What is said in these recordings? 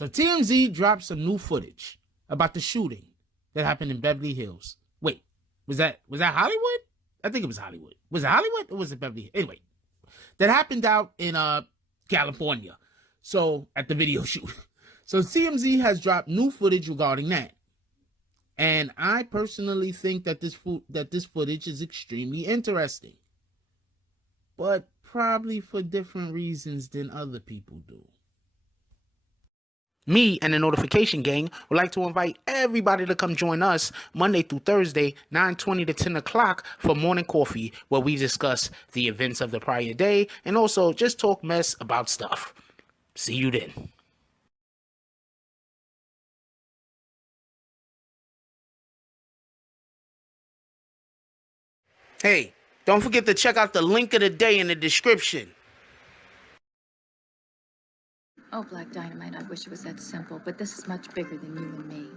So TMZ dropped some new footage about the shooting that happened in Beverly Hills. Wait, was that Hollywood? I think it was Hollywood. Was it Hollywood or was it Beverly Hills? Anyway, that happened out in California. So at the video shoot. So TMZ has dropped new footage regarding that. And I personally think that this footage is extremely interesting. But probably for different reasons than other people do. Me and the Notification Gang would like to invite everybody to come join us Monday through Thursday, 9:20 to 10 o'clock for morning coffee, where we discuss the events of the prior day and also just talk mess about stuff. See you then. Hey, don't forget to check out the link of the day in the description. Oh, Black Dynamite, I wish it was that simple, but this is much bigger than you and me.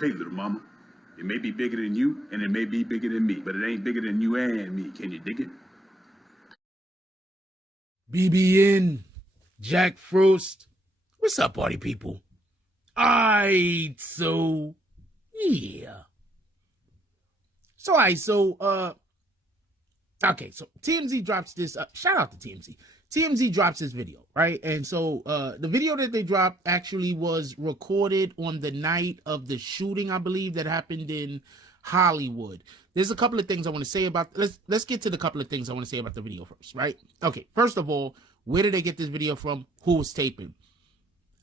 Hey, little mama. It may be bigger than you, and it may be bigger than me, but it ain't bigger than you and me. Can you dig it? BBN, Jack Frost. What's up, party people? Yeah. So TMZ drops this, shout out to TMZ. TMZ drops this video, right? And so the video that they dropped actually was recorded on the night of the shooting, I believe, that happened in Hollywood. There's a couple of things I want to say about, let's get to the couple of things I want to say about the video first, right? Okay, first of all, where did they get this video from? Who was taping?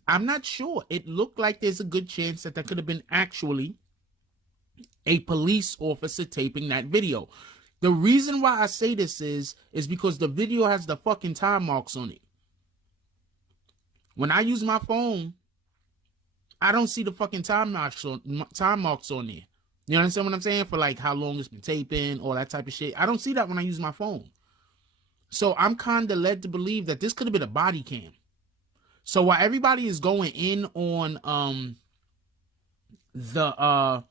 I'm not sure. It looked like there's a good chance that could have been actually a police officer taping that video. The reason why I say this is because the video has the fucking time marks on it. When I use my phone, I don't see the fucking time marks on there. You understand what I'm saying? For like how long it's been taping, all that type of shit. I don't see that when I use my phone. So I'm kind of led to believe that this could have been a body cam. So while everybody is going in on the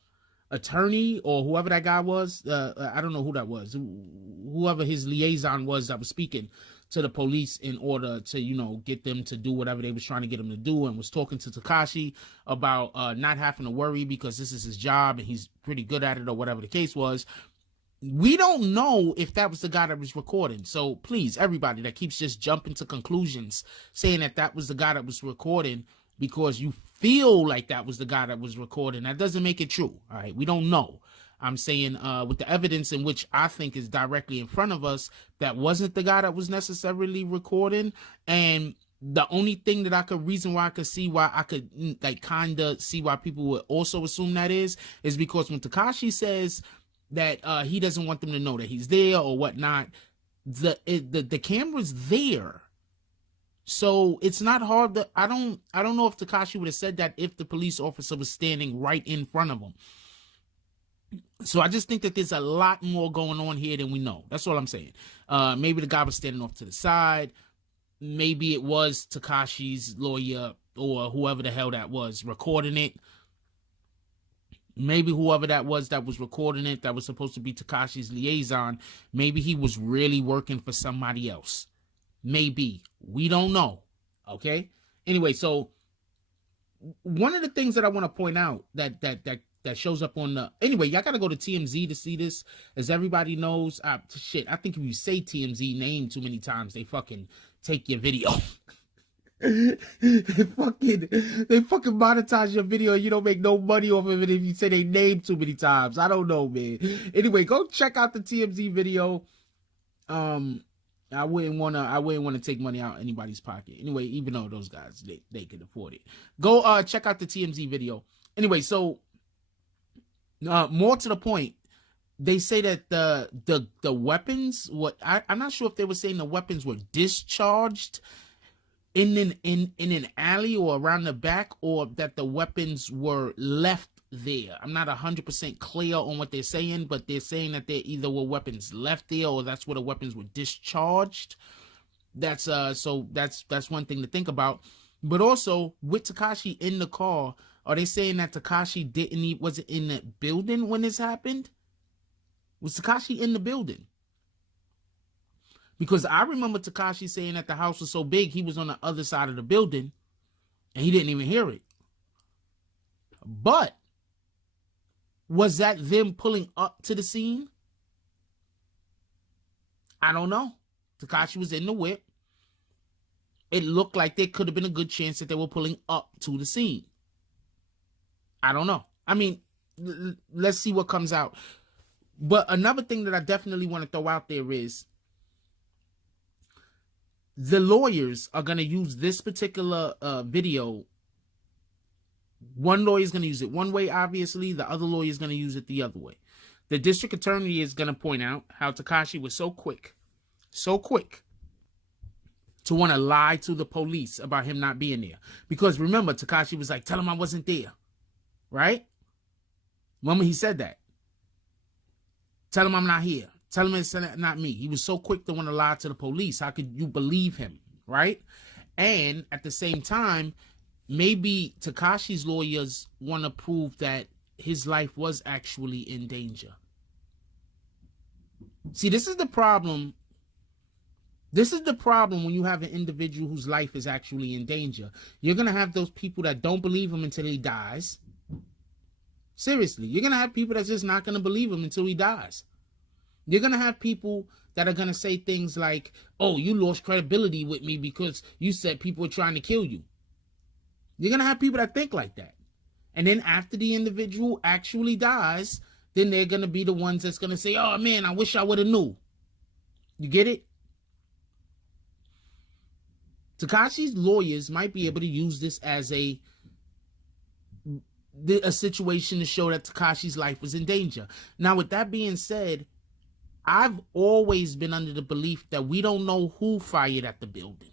attorney or whoever that guy was, I don't know who that was, whoever his liaison was that was speaking to the police in order to, you know, get them to do whatever they was trying to get them to do, and was talking to Tekashi about not having to worry because this is his job and he's pretty good at it, or whatever the case was. We don't know if that was the guy that was recording. So please, everybody that keeps just jumping to conclusions saying that was the guy that was recording because you feel like that was the guy that was recording, that doesn't make it true. All right, we don't know. I'm saying with the evidence in which I think is directly in front of us, that wasn't the guy that was necessarily recording. And the only thing that I could see why I could like kind of see why people would also assume that is because when Tekashi says that he doesn't want them to know that he's there or whatnot, the camera's there. So it's not hard to, I don't know if Tekashi would have said that if the police officer was standing right in front of him. So I just think that there's a lot more going on here than we know. That's all I'm saying. Maybe the guy was standing off to the side. Maybe it was Tekashi's lawyer or whoever the hell that was recording it. Maybe whoever that was recording it, that was supposed to be Tekashi's liaison, maybe he was really working for somebody else. Maybe. We don't know. Okay? Anyway, so one of the things that I want to point out that shows up on the... Anyway, y'all got to go to TMZ to see this. As everybody knows, I think if you say TMZ name too many times, they fucking take your video. They fucking monetize your video and you don't make no money off of it if you say they name too many times. I don't know, man. Anyway, go check out the TMZ video. I wouldn't want to take money out of anybody's pocket. Anyway, even though those guys they can afford it. Go check out the TMZ video. Anyway, so more to the point, they say that the weapons, I'm not sure if they were saying the weapons were discharged in an alley or around the back, or that the weapons were left there. I'm not 100% clear on what they're saying, but they're saying that there either were weapons left there or that's where the weapons were discharged. That's that's one thing to think about. But also with Tekashi in the car, are they saying that Tekashi wasn't in the building when this happened? Was Tekashi in the building? Because I remember Tekashi saying that the house was so big, he was on the other side of the building. and he didn't even hear it. But was that them pulling up to the scene? I don't know. Tekashi was in the whip. It looked like there could have been a good chance that they were pulling up to the scene. I don't know. I mean, let's see what comes out. But another thing that I definitely want to throw out there is the lawyers are going to use this particular video. One lawyer is going to use it one way, obviously. The other lawyer is going to use it the other way. The district attorney is going to point out how Tekashi was so quick to want to lie to the police about him not being there. Because remember, Tekashi was like, tell him I wasn't there. Right? Remember he said that. Tell him I'm not here. Tell him it's not me. He was so quick to want to lie to the police. How could you believe him? Right? And at the same time, maybe Tekashi's lawyers want to prove that his life was actually in danger. See, this is the problem. This is the problem when you have an individual whose life is actually in danger. You're going to have those people that don't believe him until he dies. Seriously, you're going to have people that's just not going to believe him until he dies. You're going to have people that are going to say things like, oh, you lost credibility with me because you said people were trying to kill you. You're going to have people that think like that. And then after the individual actually dies, then they're going to be the ones that's going to say, oh, man, I wish I would have knew. You get it? Tekashi's lawyers might be able to use this as a situation to show that Tekashi's life was in danger. Now, with that being said, I've always been under the belief that we don't know who fired at the building.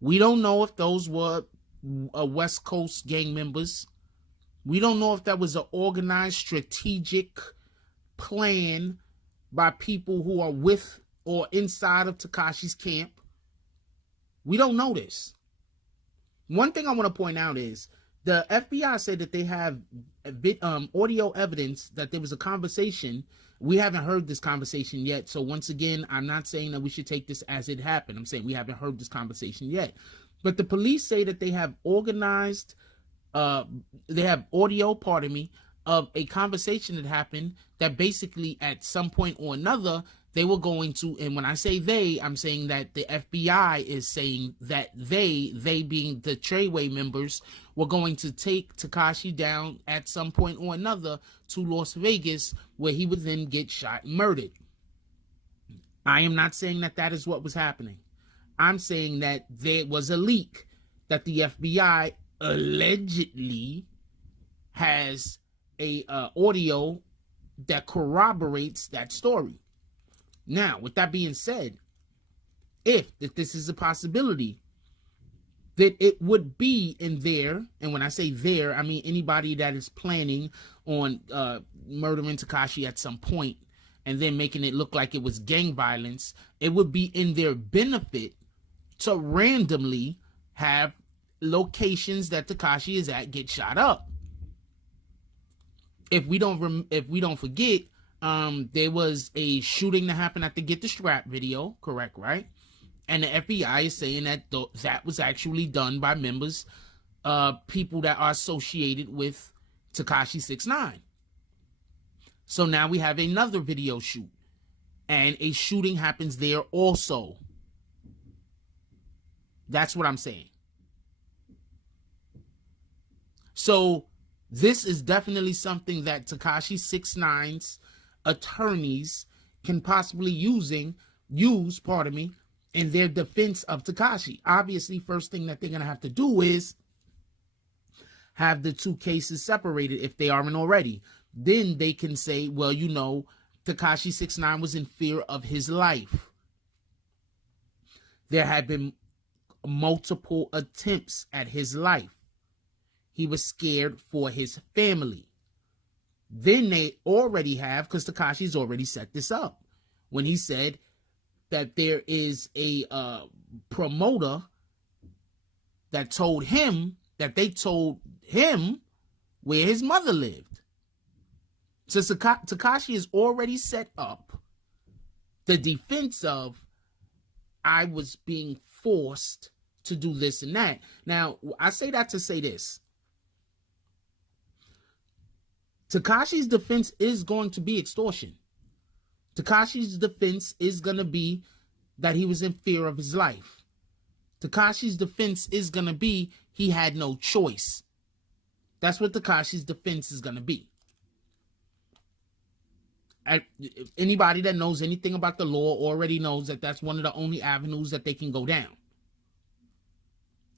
We don't know if those were West Coast gang members. We don't know if that was an organized, strategic plan by people who are with or inside of Tekashi's camp. We don't know this. One thing I want to point out is the FBI said that they have audio evidence that there was a conversation. We haven't heard this conversation yet. So once again, I'm not saying that we should take this as it happened. I'm saying we haven't heard this conversation yet. But the police say that they have they have audio, of a conversation that happened that basically at some point or another, they were going to, and when I say they, I'm saying that the FBI is saying that they being the Treyway members, were going to take Tekashi down at some point or another to Las Vegas, where he would then get shot and murdered. I am not saying that that is what was happening. I'm saying that there was a leak that the FBI allegedly has a audio that corroborates that story. Now, with that being said, if this is a possibility, that it would be in there, and when I say there, I mean anybody that is planning on murdering Tekashi at some point and then making it look like it was gang violence, it would be in their benefit to randomly have locations that Tekashi is at get shot up. If we don't forget, there was a shooting that happened at the Get the Strap video, correct, right? And the FBI is saying that that was actually done by members, people that are associated with Tekashi 6ix9ine. So now we have another video shoot, and a shooting happens there also. That's what I'm saying. So this is definitely something that Tekashi 6ix9ine's attorneys can possibly use, in their defense of Tekashi. Obviously, first thing that they're going to have to do is have the two cases separated if they aren't already. Then they can say, well, you know, Tekashi 6ix9ine was in fear of his life. There had been multiple attempts at his life. He was scared for his family. Then they already have, because Tekashi's already set this up, when he said that there is a promoter that told him that they told him where his mother lived. So Tekashi is already set up the defense of, I was being forced to do this and that. Now, I say that to say this. Tekashi's defense is going to be extortion. Tekashi's defense is going to be that he was in fear of his life. Tekashi's defense is going to be he had no choice. That's what Tekashi's defense is going to be. Anybody that knows anything about the law already knows that that's one of the only avenues that they can go down.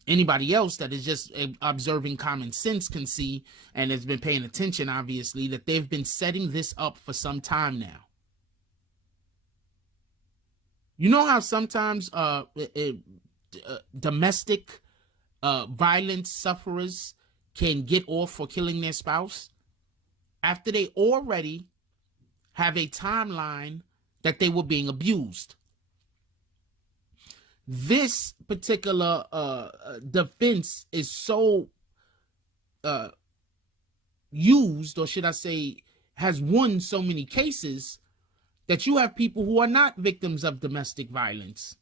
Anybody else that is just observing common sense can see, and has been paying attention, obviously, that they've been setting this up for some time now. You know how sometimes domestic violence sufferers can get off for killing their spouse after they already have a timeline that they were being abused. This particular defense is so used, or should I say, has won so many cases, that you have people who are not victims of domestic violence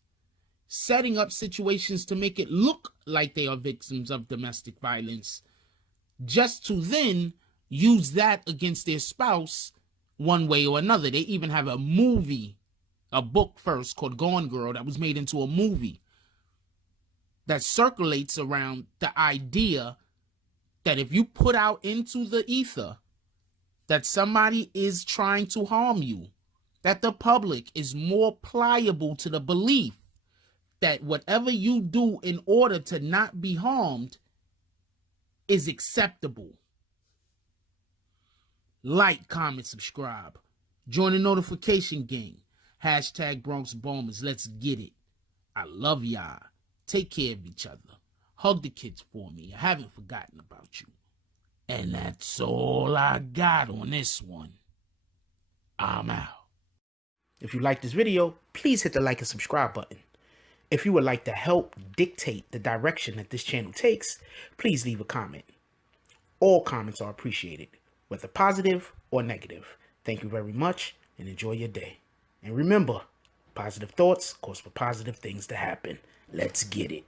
setting up situations to make it look like they are victims of domestic violence, just to then use that against their spouse one way or another. They even have a movie, a book first called Gone Girl, that was made into a movie that circulates around the idea that if you put out into the ether that somebody is trying to harm you, that the public is more pliable to the belief that whatever you do in order to not be harmed is acceptable. Like, comment, subscribe. Join the notification gang. Hashtag Bronx Bombers. Let's get it. I love y'all. Take care of each other. Hug the kids for me. I haven't forgotten about you. And that's all I got on this one. I'm out. If you like this video, please hit the like and subscribe button. If you would like to help dictate the direction that this channel takes, please leave a comment. All comments are appreciated, whether positive or negative. Thank you very much and enjoy your day. And remember, positive thoughts cause for positive things to happen. Let's get it.